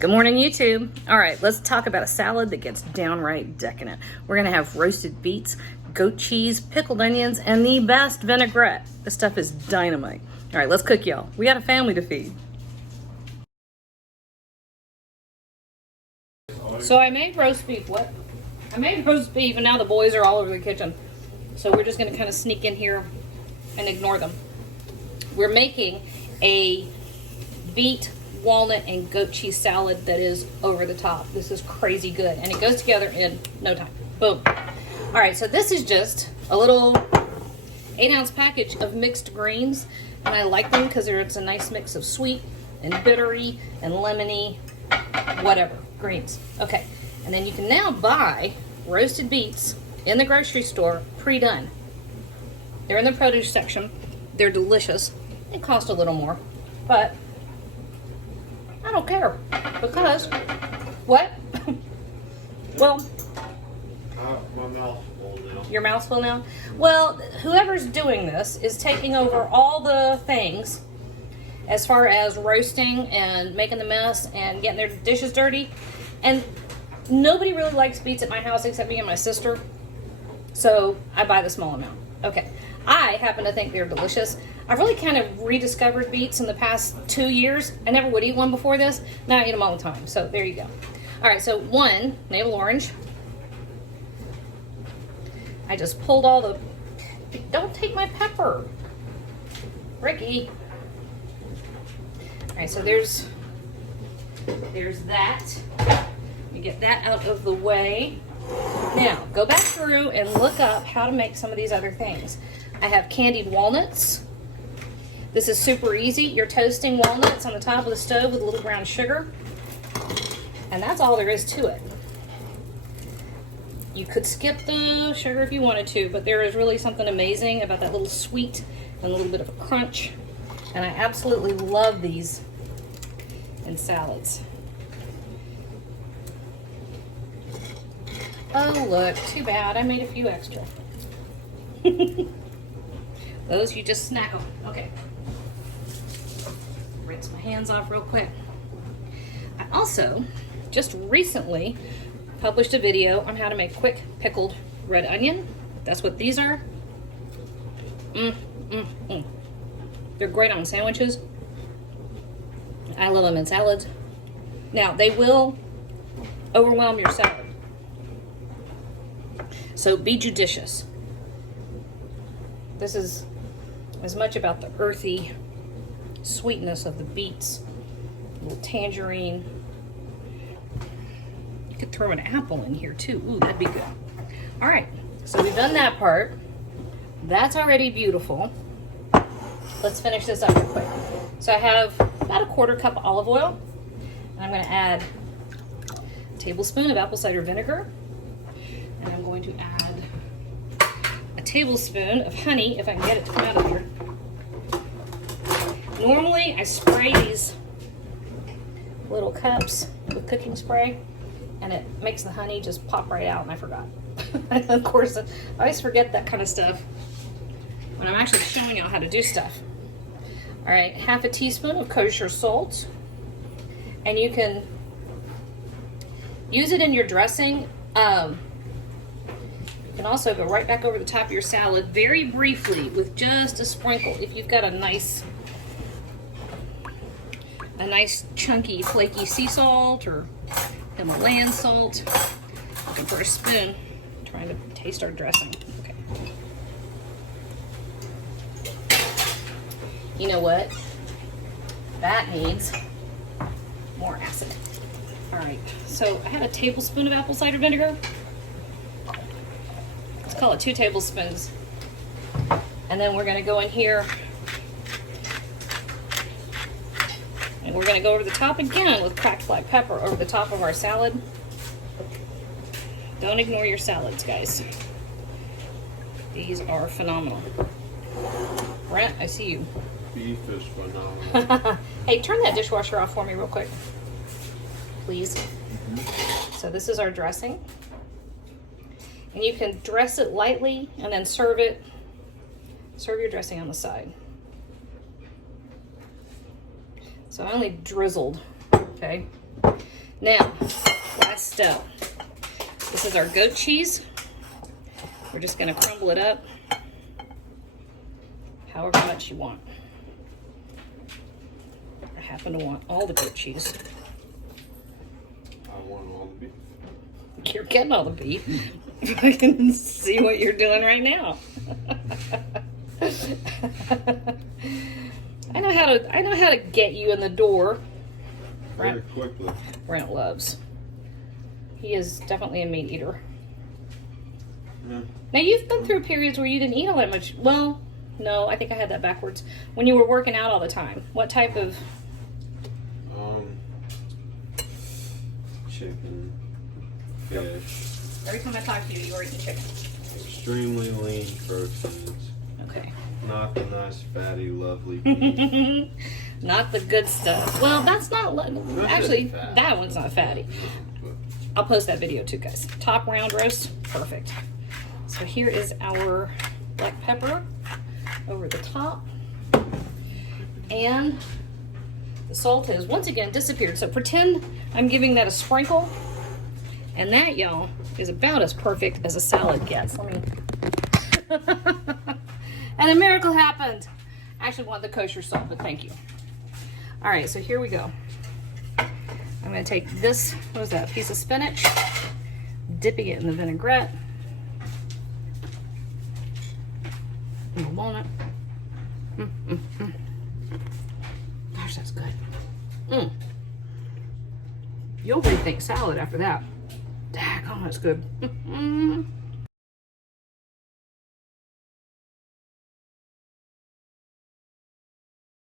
Good morning, YouTube. All right, let's talk about a salad that gets downright decadent. We're gonna have roasted beets, goat cheese, pickled onions, and the best vinaigrette. This stuff is dynamite. All right, let's cook, y'all. We got a family to feed. So I made roast beef. What? I made roast beef, and now the boys are all over the kitchen. So we're just gonna kind of sneak in here and ignore them. We're making a beet, walnut, and goat cheese salad that is over the top. This is crazy good, and it goes together in no time. Boom. All right, so this is just a little 8-ounce package of mixed greens, and I like them because it's a nice mix of sweet and bittery and lemony, whatever, greens. Okay, and then you can now buy roasted beets in the grocery store pre-done. They're in the produce section. They're delicious. They cost a little more, but I don't care because what? Well, my mouth's full now. Your mouth's full now? Well, whoever's doing this is taking over all the things as far as roasting and making the mess and getting their dishes dirty. And nobody really likes beets at my house except me and my sister. So I buy the small amount. Okay. I happen to think they're delicious. I've really kind of rediscovered beets in the past 2 years. I never would eat one before this. Now I eat them all the time. So there you go. All right, so 1 navel orange. I just pulled all the... Don't take my pepper. Ricky. All right, so there's that. Let me get that out of the way. Now, go back through and look up how to make some of these other things. I have candied walnuts. This is super easy. You're toasting walnuts on the top of the stove with a little brown sugar. And that's all there is to it. You could skip the sugar if you wanted to, but there is really something amazing about that little sweet and a little bit of a crunch. And I absolutely love these in salads. Oh, look, too bad. I made a few extra. Those you just snack them. Okay. Rinse my hands off real quick. I also just recently published a video on how to make quick pickled red onion. That's what these are. They're great on sandwiches. I love them in salads. Now, they will overwhelm your salad. So be judicious. This is as much about the earthy sweetness of the beets, a little tangerine. You could throw an apple in here too. Ooh, that'd be good. All right, so we've done that part. That's already beautiful. Let's finish this up real quick. So I have about a 1/4 cup olive oil, and I'm gonna add a tablespoon of apple cider vinegar, and I'm going to add a tablespoon of honey, if I can get it to come out of here. Normally, I spray these little cups with cooking spray, and it makes the honey just pop right out, and I forgot. Of course, I always forget that kind of stuff when I'm actually showing y'all how to do stuff. All right, 1/2 teaspoon of kosher salt, and you can use it in your dressing. You can also go right back over the top of your salad very briefly with just a sprinkle if you've got a nice chunky flaky sea salt or Himalayan salt. Looking for a spoon, trying to taste our dressing. Okay. You know what? That needs more acid. All right, so I have a tablespoon of apple cider vinegar. Let's call it 2 tablespoons. And then we're gonna go in here and we're gonna go over the top again with cracked black pepper over the top of our salad. Don't ignore your salads, guys. These are phenomenal. Brent, I see you. Beef is phenomenal. Hey, turn that dishwasher off for me real quick, please. So this is our dressing. And you can dress it lightly and then serve your dressing on the side. So I only drizzled, okay? Now, last step. This is our goat cheese. We're just gonna crumble it up however much you want. I happen to want all the goat cheese. I want all the beef. You're getting all the beef. I can see what you're doing right now. I know how to get you in the door. Very quickly. Brent loves. He is definitely a meat eater. Yeah. Now you've been through periods where you didn't eat all that much. Well, no, I think I had that backwards. When you were working out all the time, what type of? Chicken, fish. Every time I talk to you, you are eating chicken. Extremely lean proteins. Okay. Not the nice, fatty, lovely beef. Not the good stuff. Well, that's not. Actually, that one's not fatty. I'll post that video too, guys. Top round roast, perfect. So here is our black pepper over the top. And the salt has once again disappeared. So pretend I'm giving that a sprinkle. And that, y'all, is about as perfect as a salad gets. Let me... And a miracle happened. I actually want the kosher salt, but thank you. All right, so here we go. I'm gonna take this, what is that, piece of spinach, dipping it in the vinaigrette. And the walnut. Gosh, that's good. You'll rethink salad after that. Daggone, that's good.